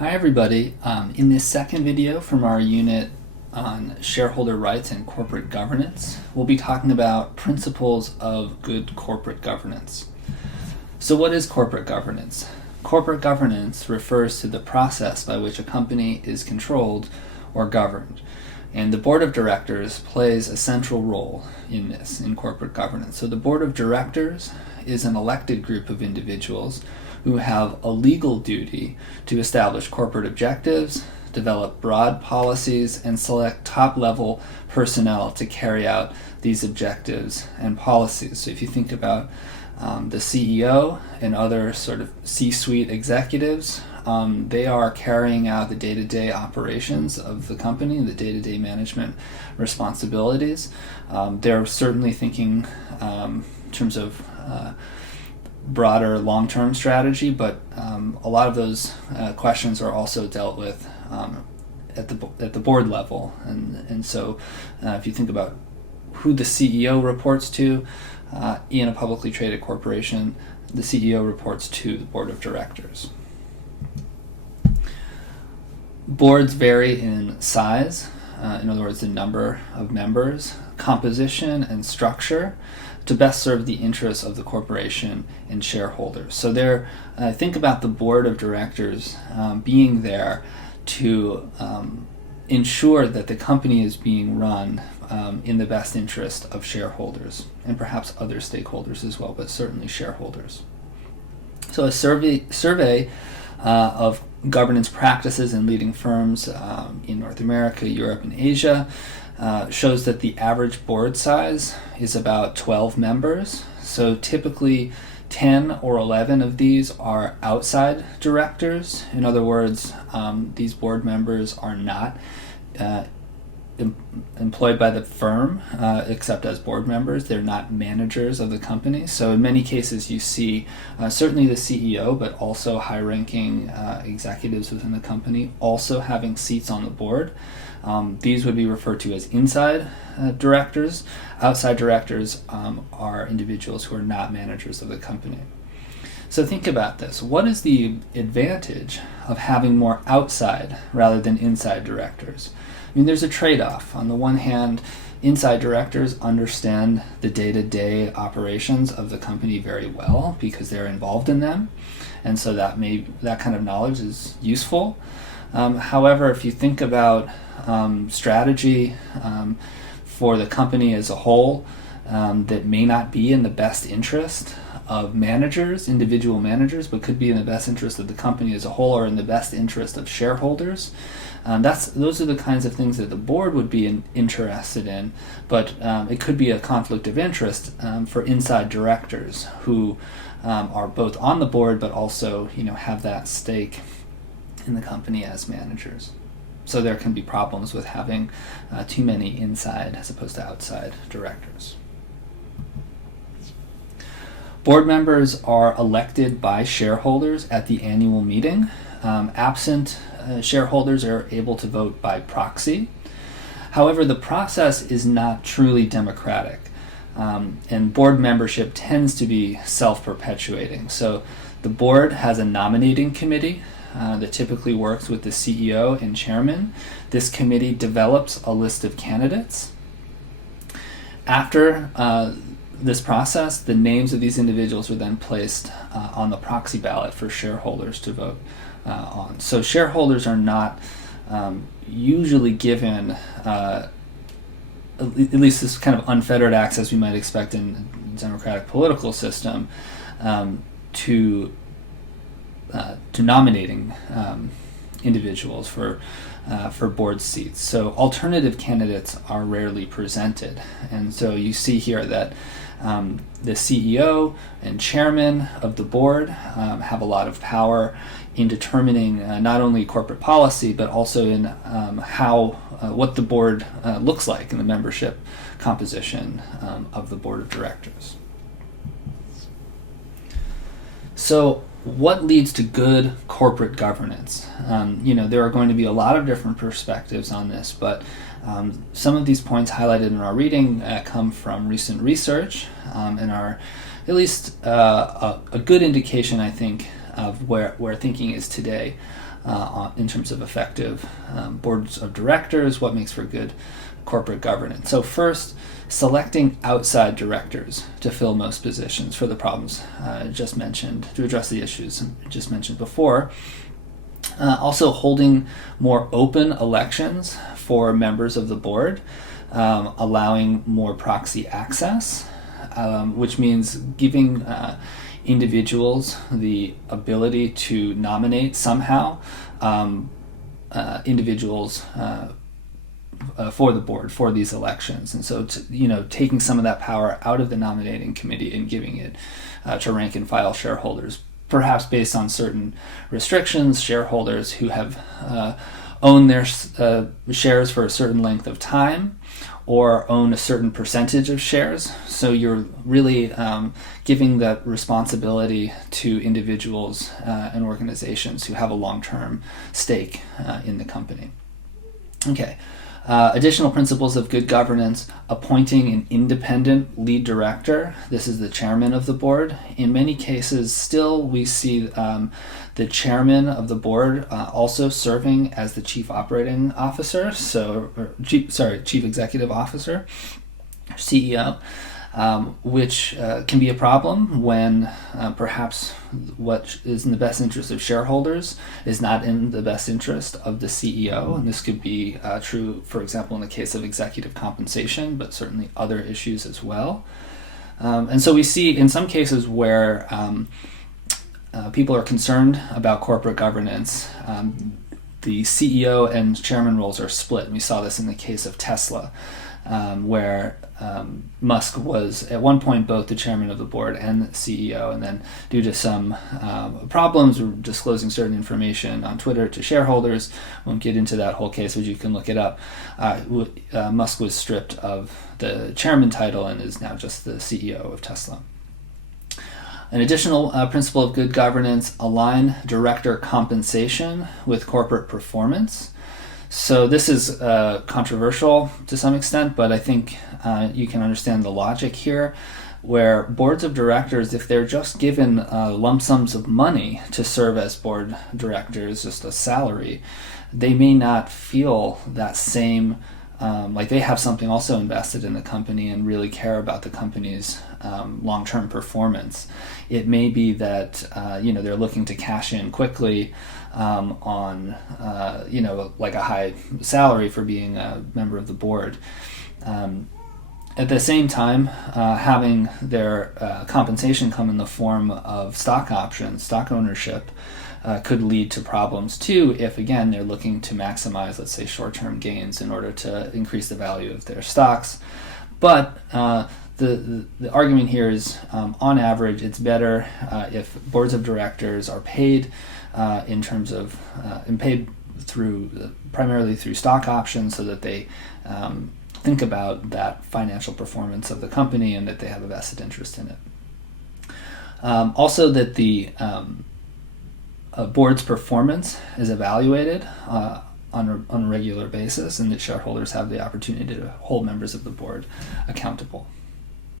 Hi everybody. In this second video from our unit on shareholder rights and corporate governance, we'll be talking about principles of good corporate governance. So what is corporate governance? Corporate governance refers to the process by which a company is controlled or governed. And the board of directors plays a central role in this, in corporate governance. So the board of directors is an elected group of individuals who have a legal duty to establish corporate objectives, develop broad policies, and select top-level personnel to carry out these objectives and policies. So if you think about the CEO and other sort of C-suite executives, they are carrying out the day-to-day operations of the company, the day-to-day management responsibilities. They're certainly thinking in terms of broader long-term strategy, but a lot of those questions are also dealt with at the board level. And so if you think about who the CEO reports to in a publicly traded corporation, the CEO reports to the board of directors. Boards vary in size, in other words, the number of members, composition, and structure to best serve the interests of the corporation and shareholders. So think about the board of directors being there to ensure that the company is being run in the best interest of shareholders and perhaps other stakeholders as well, but certainly shareholders. So a survey of governance practices in leading firms in North America, Europe, and Asia shows that the average board size is about 12 members. So typically 10 or 11 of these are outside directors. In other words, these board members are not employed by the firm except as board members. They're not managers of the company. So in many cases you see certainly the CEO, but also high-ranking executives within the company also having seats on the board. These would be referred to as inside directors. Outside directors are individuals who are not managers of the company. So think about this. What is the advantage of having more outside rather than inside directors? I mean, there's a trade-off. On the one hand, inside directors understand the day-to-day operations of the company very well because they're involved in them, and so that kind of knowledge is useful. However, if you think about strategy for the company as a whole, that may not be in the best interest of managers, individual managers, but could be in the best interest of the company as a whole or in the best interest of shareholders. Those are the kinds of things that the board would be interested in, but it could be a conflict of interest for inside directors who are both on the board but also have that stake in the company as managers. So there can be problems with having too many inside as opposed to outside directors. Board members are elected by shareholders at the annual meeting. Absent shareholders are able to vote by proxy. However, the process is not truly democratic, and board membership tends to be self-perpetuating. So the board has a nominating committee that typically works with the CEO and chairman. This committee develops a list of candidates. After this process, the names of these individuals are then placed on the proxy ballot for shareholders to vote on. So shareholders are not usually given at least this kind of unfettered access we might expect in a democratic political system to nominating individuals for board seats. So alternative candidates are rarely presented, and so you see here that the CEO and chairman of the board have a lot of power in determining not only corporate policy but also in what the board looks like in the membership composition of the board of directors. So what leads to good corporate governance? There are going to be a lot of different perspectives on this, but some of these points highlighted in our reading come from recent research and are at least a good indication, I think, of where thinking is today in terms of effective boards of directors, what makes for good corporate governance. So first, selecting outside directors to fill most positions for the problems just mentioned, to address the issues just mentioned before. Also holding more open elections for members of the board, allowing more proxy access, which means giving individuals the ability to nominate somehow individuals for the board for these elections. And so, taking some of that power out of the nominating committee and giving it to rank and file shareholders, perhaps based on certain restrictions. Shareholders who have owned their shares for a certain length of time or own a certain percentage of shares. So you're really giving that responsibility to individuals and organizations who have a long-term stake in the company. Okay. Additional principles of good governance: appointing an independent lead director. This is the chairman of the board. In many cases, still we see the chairman of the board also serving as the chief operating officer, chief executive officer, CEO, which can be a problem when perhaps what is in the best interest of shareholders is not in the best interest of the CEO. And this could be true, for example, in the case of executive compensation, but certainly other issues as well. And so we see in some cases where people are concerned about corporate governance, the CEO and chairman roles are split. And we saw this in the case of Tesla, where Musk was at one point both the chairman of the board and the CEO, and then due to some problems disclosing certain information on Twitter to shareholders, won't get into that whole case, but you can look it up, Musk was stripped of the chairman title and is now just the CEO of Tesla. An additional principle of good governance: align director compensation with corporate performance. So this is controversial to some extent, but I think you can understand the logic here, where boards of directors, if they're just given lump sums of money to serve as board directors, just a salary, they may not feel that same, like they have something also invested in the company and really care about the company's long-term performance. It may be that they're looking to cash in quickly on like a high salary for being a member of the board. At the same time, having their compensation come in the form of stock options, stock ownership, could lead to problems too if, again, they're looking to maximize, let's say, short-term gains in order to increase the value of their stocks. But the argument here is, on average, it's better if boards of directors are paid in terms of and paid primarily through stock options, so that they think about that financial performance of the company and that they have a vested interest in it. Also, that the board's performance is evaluated on a regular basis, and that shareholders have the opportunity to hold members of the board accountable.